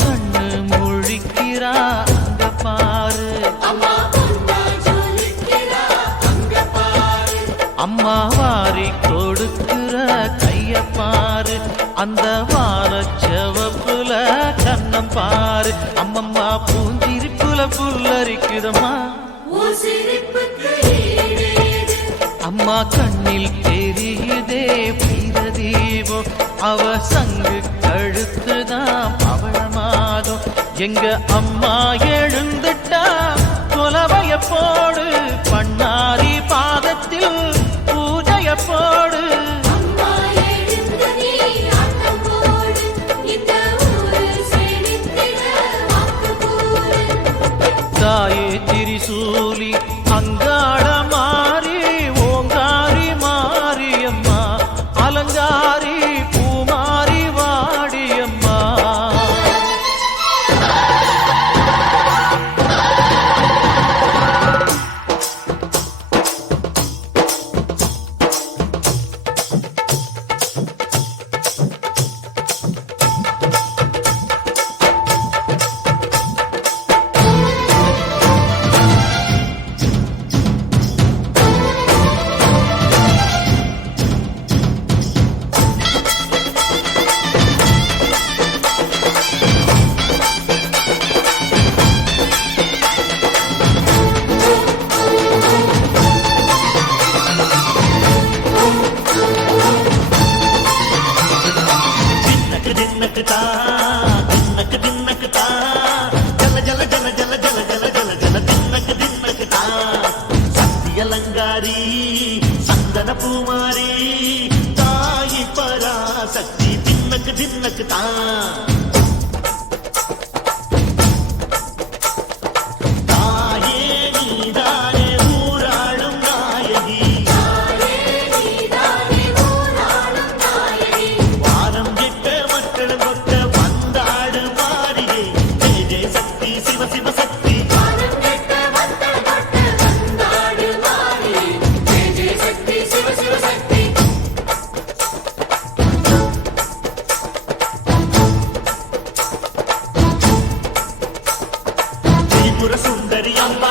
கண்ணு முழிக்கிறா அங்க பாரு, அம்மா வாரி கொடுக்கிற கைய பாரு, அந்த வானச்சவப்புல கண்ணம் பாரு. அம்மம்மா பூஞ்சிரிப்புல புல்லரிக்குதம்மா, அம்மா கண்ணில் தெரியுதே வீரதீபம், அவ சங்கு கழுத்துதான் பவளமாகும். எங்க அம்மா எழுந்துட்டா கொலவைய போடு, பண்ணாரி பாதத்தில் பூஜைய போடு. தாயே திரிசூலி அங்காள மாறி ஓங்காரி மாரியம்மா, அலங்காரி பூமாரி வாடியம்மா. அலங்காரி சந்தன பூமாரி தாயி பராசக்தி தின்னக்கு தின்னக்கு தான். தாயே நீதானே ஊராளும் நாயகி, வாரம் கெட்ட மக்கள் கொட்ட வந்தாடு மாறியே. ஜெய ஜெய சக்தி சிவ சிவ சக்தி, சுந்தரி அம்மா